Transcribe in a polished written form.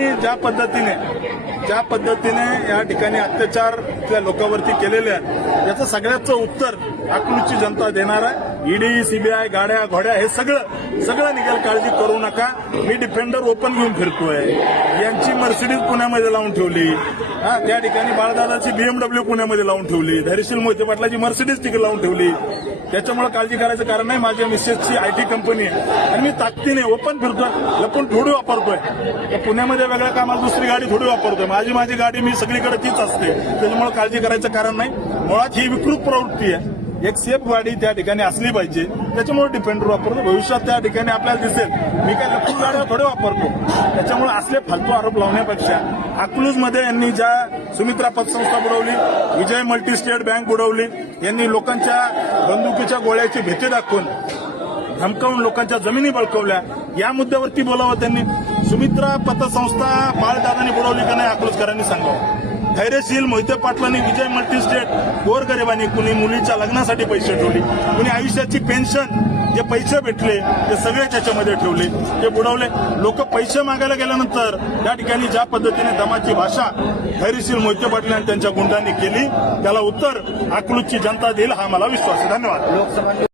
ज्या पद्धतीने या ठिकाणी अत्याचार इथल्या लोकांवरती केलेले आहेत याचं सगळ्याचं उत्तर अकलूजची जनता देणार आहे। ईडी, सीबीआय, गाड्या घोड्या हे सगळं निघेल, काळजी करू नका। मी डिफेंडर ओपन घेऊन फिरतोय, यांची मर्सिडीज पुण्यामध्ये लावून ठेवली, त्या ठिकाणी बाळदादाची BMW पुण्यामध्ये लावून ठेवली, धैर्यशील मोहिते पाटलाची मर्सिडीज तिकडे लावून ठेवली। त्याच्यामुळे काळजी करायचं कारण नाही। माझ्या मिसेसची IT कंपनी आहे आणि मी ताकदीने ओपन फिरतोय, लपून थोडी वापरतोय। पुण्यामध्ये वेगळ्या कामाला दुसरी गाडी थोडी वापरतोय, माझी गाडी मी सगळीकडे तीच असते। त्याच्यामुळे काळजी करायचं कारण नाही। मुळात ही विकृत प्रवृत्ती आहे। एक सेफ गाडी त्या ठिकाणी असली पाहिजे, त्याच्यामुळे डिफेंडर वापरतो। भविष्यात त्या ठिकाणी आपल्याला दिसेल मी काय लपून गाड्या थोडे वापरतो। त्याच्यामुळे असले फालतू आरोप लावण्यापेक्षा अकलूजमध्ये यांनी ज्या सुमित्रा पतसंस्था बुडवली, विजय मल्टी स्टेट बँक बुडवली, यांनी लोकांच्या बंदुकीच्या गोळ्याची भीती दाखवून धमकावून लोकांच्या जमिनी बळकवल्या, या मुद्द्यावरती बोलावं त्यांनी। सुमित्रा पतसंस्था बाळदादांनी बुडवली का नाही अकलूजकरांनी सांगावं। धैर्यशील मोहिते पाटलांनी विजय मल्टी स्टेट गोरगरिबांनी कुणी मुलीच्या लग्नासाठी पैसे ठेवले, कुणी आयुष्याची पेन्शन जे पैसे भेटले ते सगळे त्याच्यामध्ये ठेवले, ते बुडवले। लोक पैसे मागायला गेल्यानंतर त्या ठिकाणी ज्या पद्धतीने दमाची भाषा धैर्यशील मोहिते पाटील आणि त्यांच्या गुंडांनी केली, त्याला उत्तर अकलूजची जनता देईल हा मला विश्वास आहे। धन्यवाद।